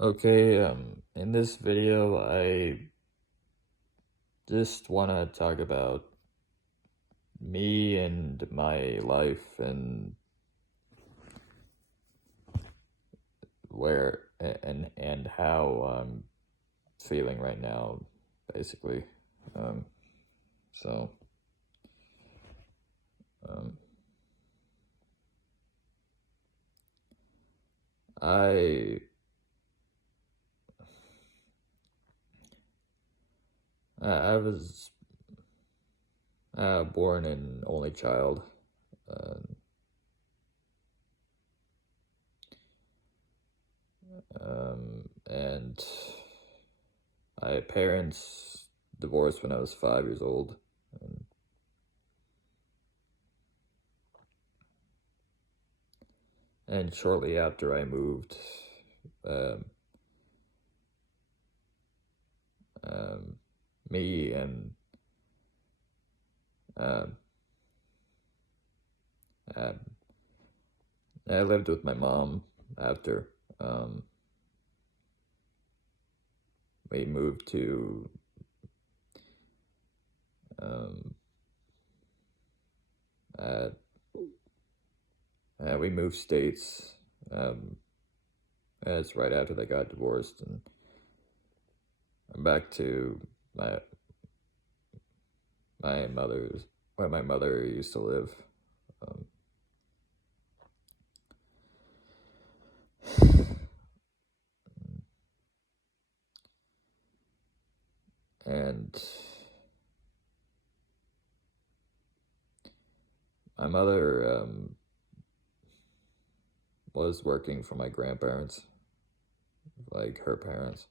Okay, in this video, I just want to talk about me and my life and and how I'm feeling right now, basically. Um, so, um, I I was born an only child, uh, and my parents divorced when I was 5 years old. And, and shortly after I moved, um, um, me and um, uh, I lived with my mom after um, we moved to um, uh, we moved states. It's right after they got divorced, and I'm back to my my mother's where my mother used to live. Um, and my mother was working for my grandparents, like her parents,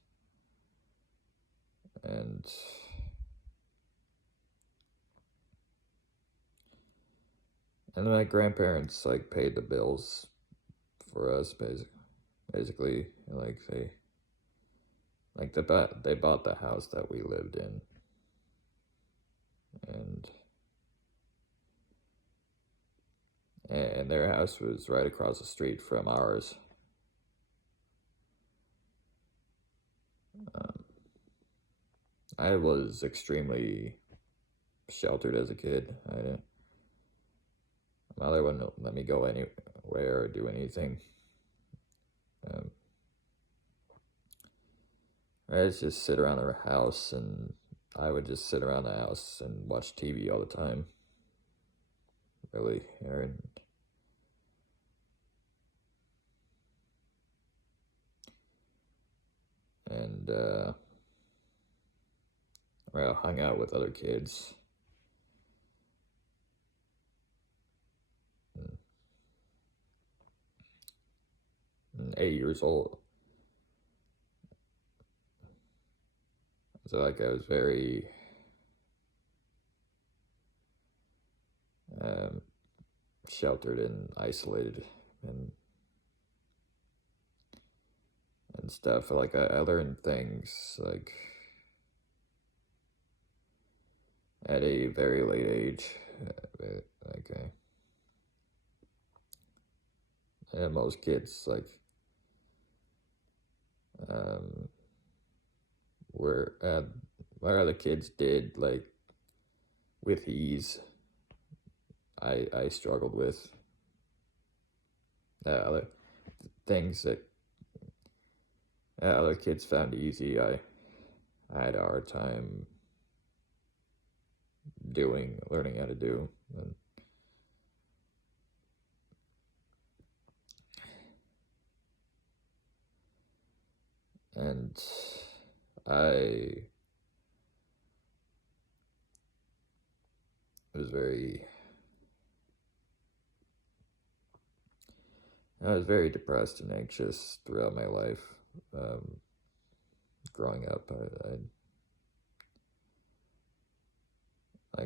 and my grandparents like paid the bills for us, basically. Like they bought the house that we lived in, and their house was right across the street from ours. um, I was extremely sheltered as a kid. My mother wouldn't let me go anywhere or do anything. um, I'd just sit around the house, and I would just sit around the house and watch TV all the time, really. And well, hung out with other kids. And 8 years old, so like I was very um, sheltered and isolated, and stuff. Like I learned things like at a very late age. Like most kids, like um, where what other kids did like with ease, I struggled with other things that other kids found easy. I had a hard time learning how to do. And I was very I was very depressed and anxious throughout my life. Um, Growing up,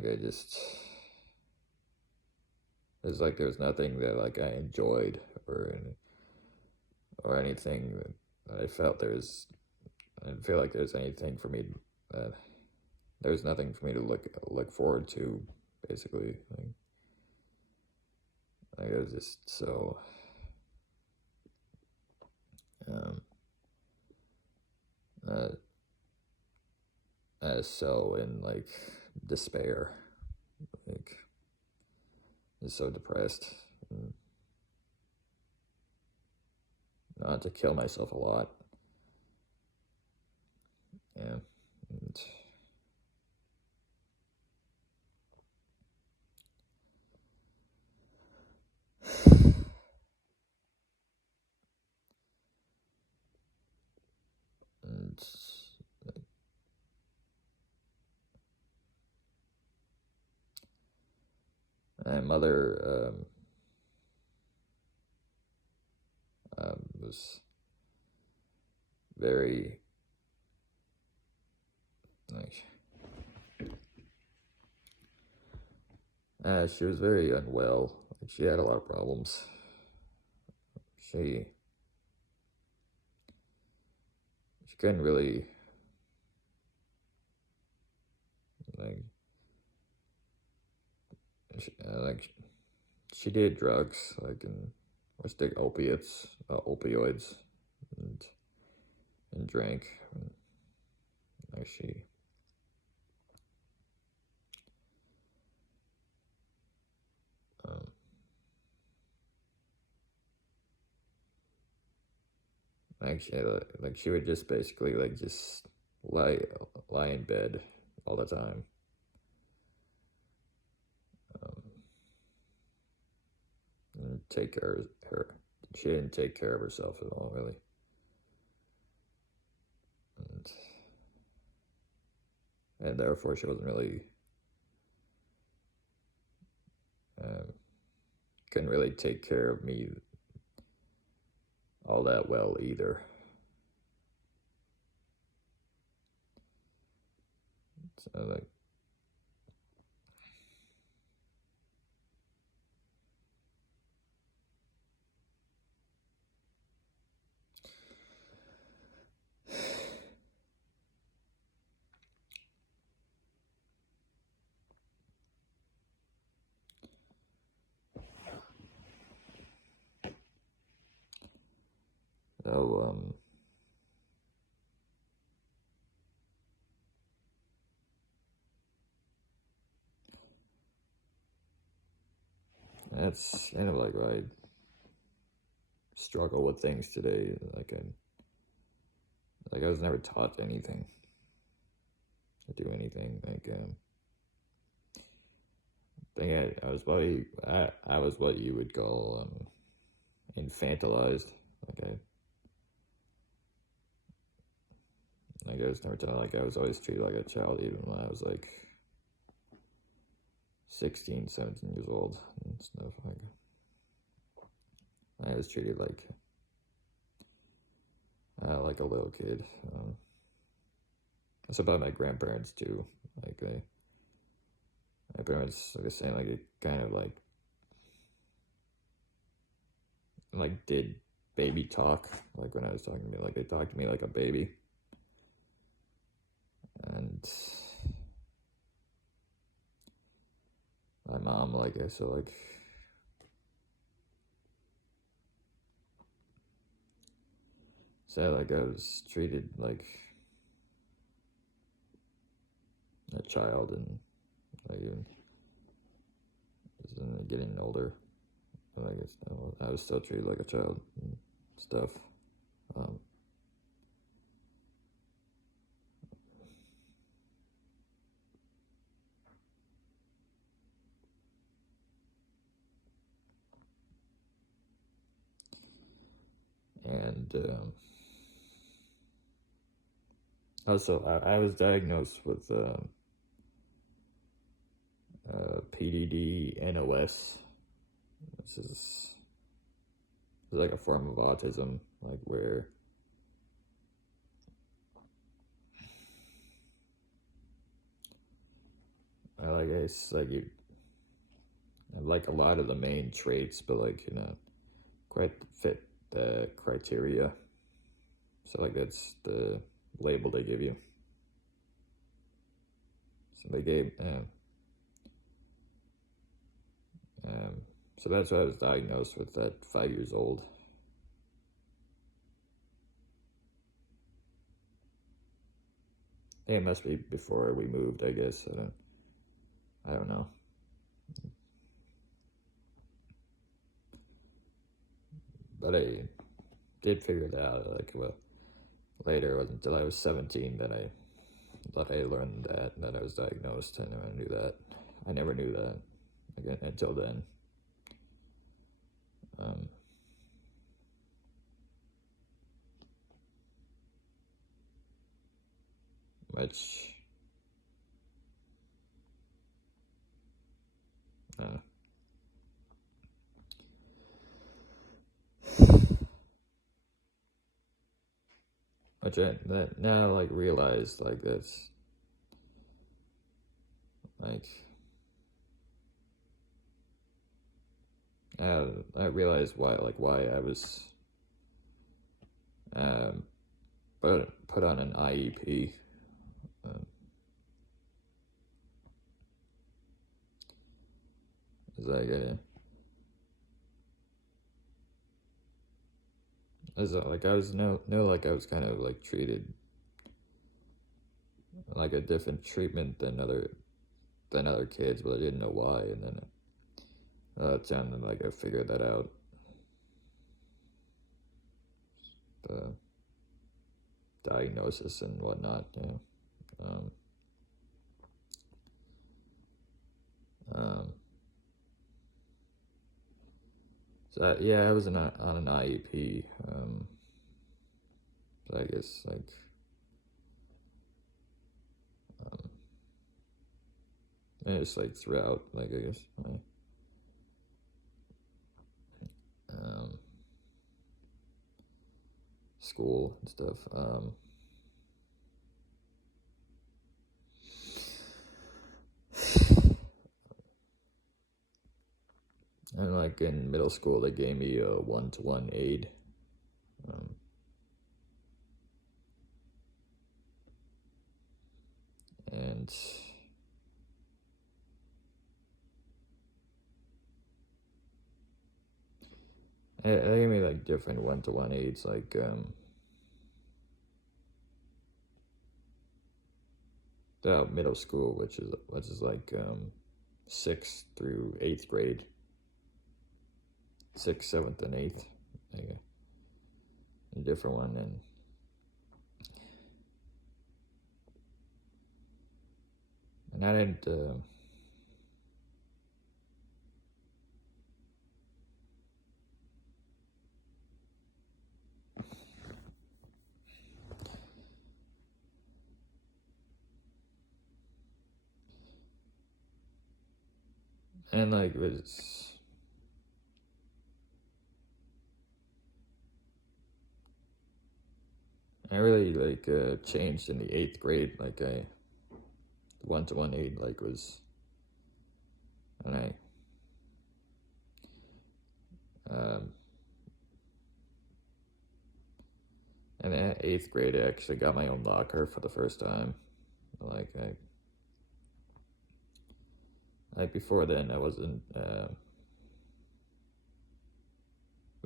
I just it's like there was nothing that like I enjoyed or anything that I felt I didn't feel like there's anything for me that there was nothing for me to look forward to, basically. Like it was just so um so in like despair, like just so depressed. And I wanted to kill myself a lot. Yeah. And my mother was very like she was very unwell. Like she had a lot of problems. She couldn't really like she did drugs and or stick opioids, and drank. And, like she um, like she would just basically like just lie in bed all the time. And take care of her. She didn't take care of herself at all, really. And therefore she wasn't really couldn't really take care of me all that well either. So like so that's kind of like why I struggle with things today. I was never taught anything to do anything. I think I was what you would call infantilized. I was never taught. Like I was always treated like a child, even when I was like 16, 17 years old and stuff. I was treated like a little kid. That's about my grandparents too. My parents, like I was saying, like it kind of like did baby talk. Like when I was talking to me, like they talked to me like a baby. And my mom, said like I was treated like a child, and even getting older, but I guess I was still treated like a child and stuff. And also, I was diagnosed with PDD NOS. This is like a form of autism, like where I guess like you like a lot of the main traits, but quite fit the criteria. So that's the label they give you. So they gave so that's why I was diagnosed with at 5 years old. think it must be before we moved, I guess. I don't know. But I did figure it out, like, well, later. It wasn't until I was 17 that I learned that I was diagnosed. I never knew that. I never knew that again until then. Which, uh, which I that now like realized like that's like I realized why I was um put on an IEP. Um, it's like like I was like I was kind of like treated like a different treatment than other kids, but I didn't know why. And then it sounded like I figured that out. The diagnosis and whatnot. Yeah. Um, um, so yeah, I was on an IEP. So I guess like and it's like throughout, like I guess um, school and stuff. And like in middle school, they gave me a 1-to-1 aid. Um, and they gave me like different 1-to-1 aids, like throughout middle school, which is like 6th through 8th grade, 6th, 7th, and 8th, like a different one, and I didn't. And like was I really like changed in the 8th grade. Like I 1-to-1 aid like was, and I um in the 8th grade I actually got my own locker for the first time. Like like before then I wasn't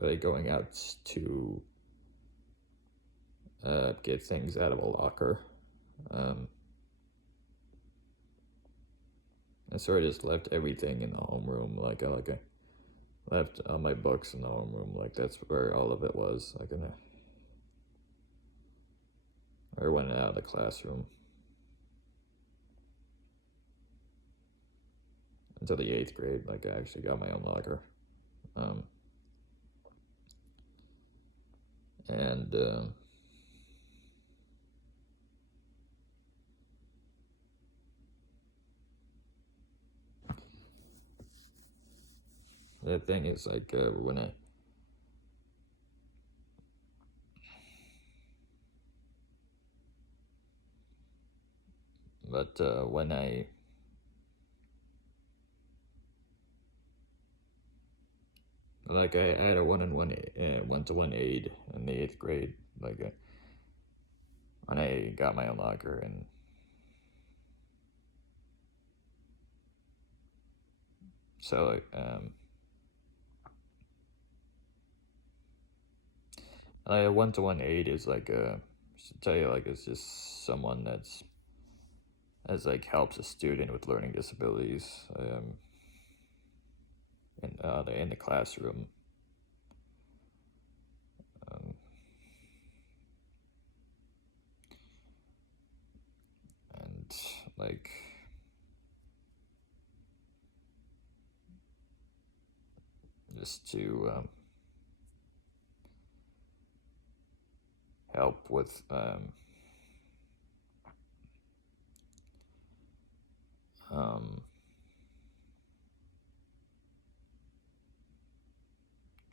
really going out to get things out of a locker. I sort of just left everything in the homeroom. Like I left all my books in the homeroom. Like that's where all of it was. Like I went out of the classroom until the 8th grade. Like I actually got my own locker. And the thing is like when I but when I like I had a 1-to-1 aid in the 8th grade. Like when I got my own locker, and so like a 1-to-1 aid is like to tell you like it's just someone that's as like helps a student with learning disabilities in the classroom. Um, and like just to help with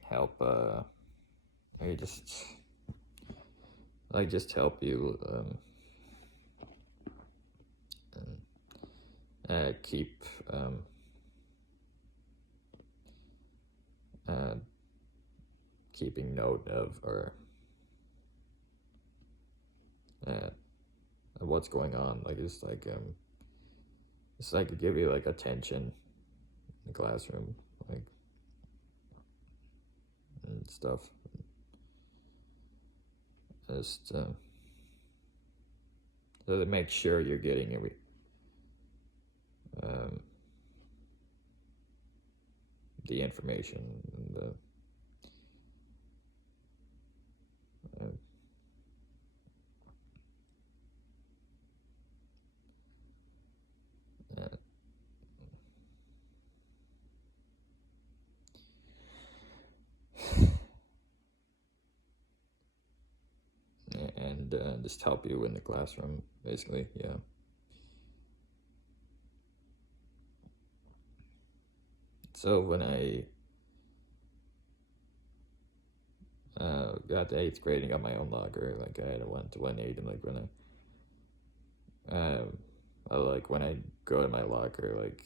help I just help you keep uh, keeping note of or what's going on. Like it's like give you like attention in the classroom, like and stuff. Just so to make sure you're getting the information and the and just help you in the classroom, basically. Yeah. So when I got to 8th grade and got my own locker, like I had a 1-to-1 and like when I go to my locker, like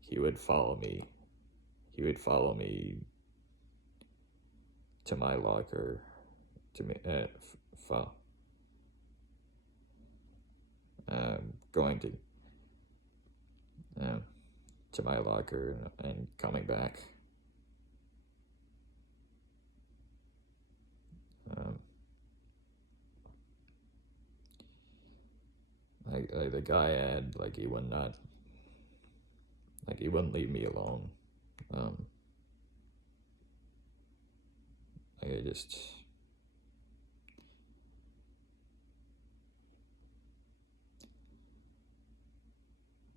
he would follow me. He would follow me to my locker, to me, going to my locker and coming back. Like the guy had, like he would not, like he wouldn't leave me alone. I just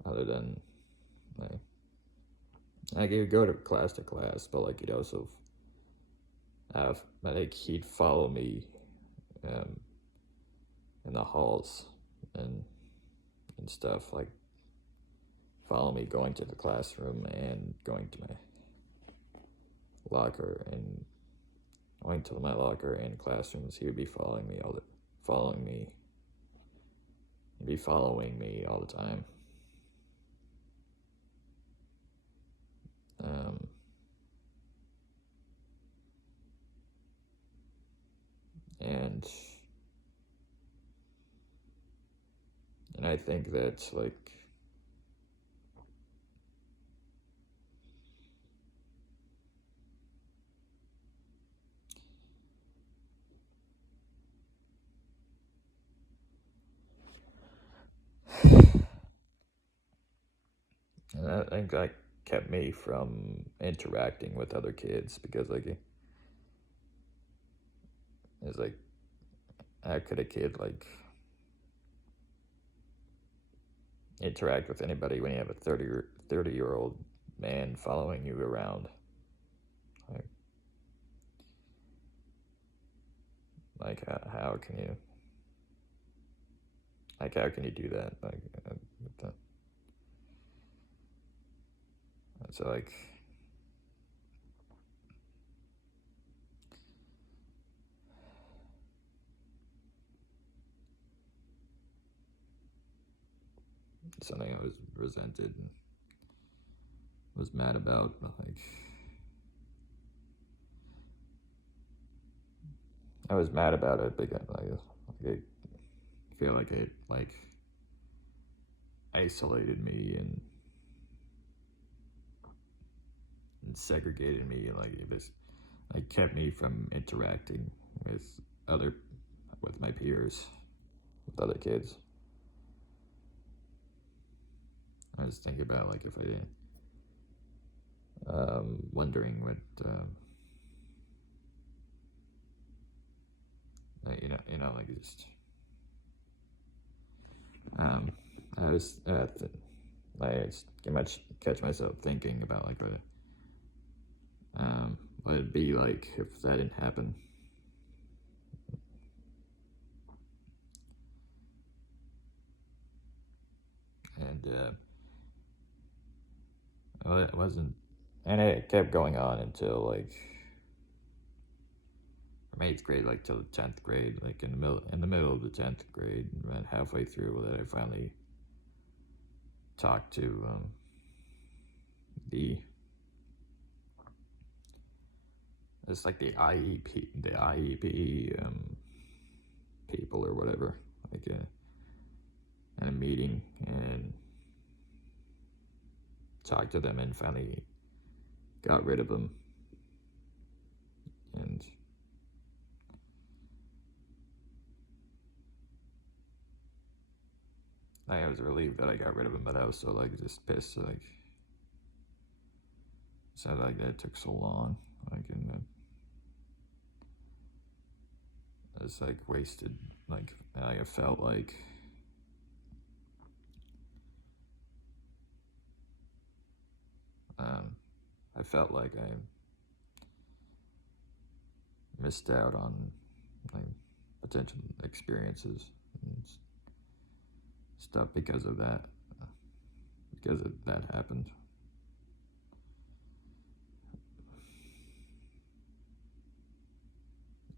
other than like he would go to class, but like he'd also have, like he'd follow me in the halls and stuff, like follow me going to the classroom and going to my locker and going to my locker and classrooms. He would be following me all the time. And I think that's like and I think that kept me from interacting with other kids, because like it's like, how could a kid like interact with anybody when you have a 30-year-old man following you around? Like how can you do that? So like something I was resented and was mad about. Like I was mad about it because I feel like it like isolated me and segregated me, and like this like kept me from interacting with my peers, with other kids. I was thinking about like if I didn't, wondering what, like just, I was, I just catch myself thinking about like what it'd be like if that didn't happen. And well, it wasn't, and it kept going on until like from 8th grade, like till the 10th grade, like in the middle of the 10th grade, about halfway through, that I finally talked to the it's like the IEP people or whatever, like in a meeting, and talked to them and finally got rid of them. And I was relieved that I got rid of them, but I was so like just pissed, like said like that took so long, like, and it's like wasted, like I felt like I felt like I missed out on like potential experiences and stuff because of that happened.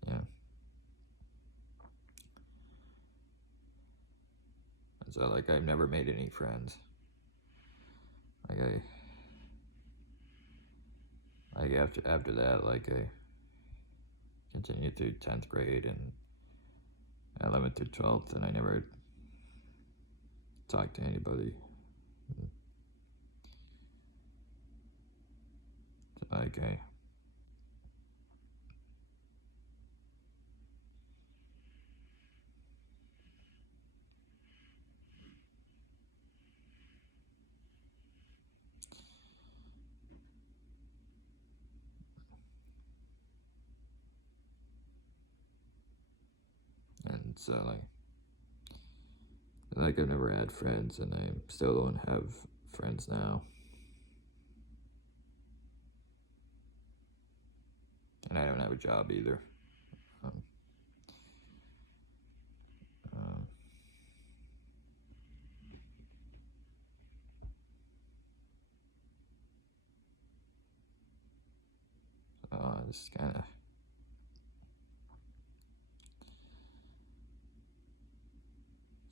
Yeah. And so like I've never made any friends. Like after that, like I continued through 10th grade and 11th through 12th, and I never talked to anybody. Like and so like I've never had friends, and I still don't have friends now. And I don't have a job either. Um, um, so I just kind of,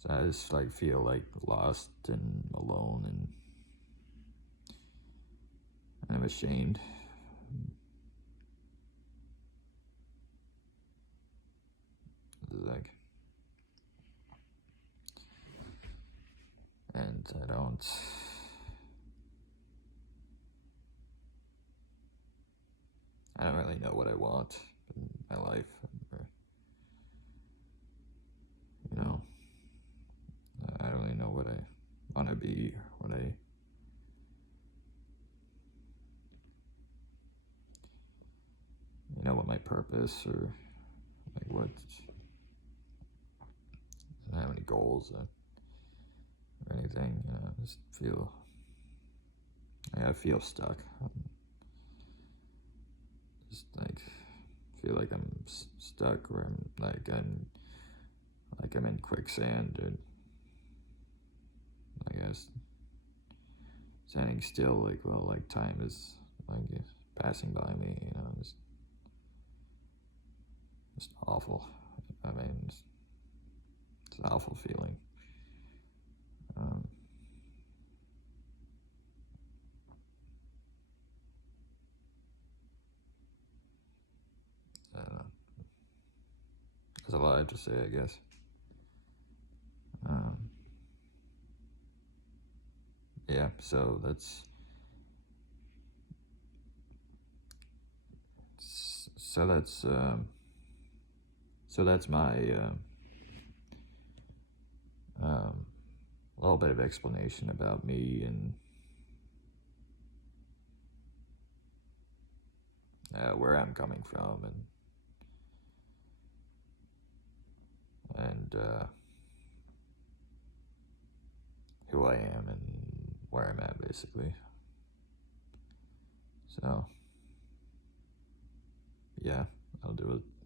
so I just like feel like lost and alone, and I'm ashamed. Like, and I don't really know what I want in my life, or, I don't really know what I want to be, what my purpose, or like what, I don't have any goals or anything. I just I feel stuck. Just like feel like I'm stuck, or I'm in quicksand, and I guess standing still, like, well, like time is like passing by me, just awful. I mean, it's an awful feeling. I don't know. There's a lot to say, I guess. Yeah, so that's so that's so that's my a little bit of explanation about me and where I'm coming from, and who I am and where I'm at, basically. So, yeah, I'll do it.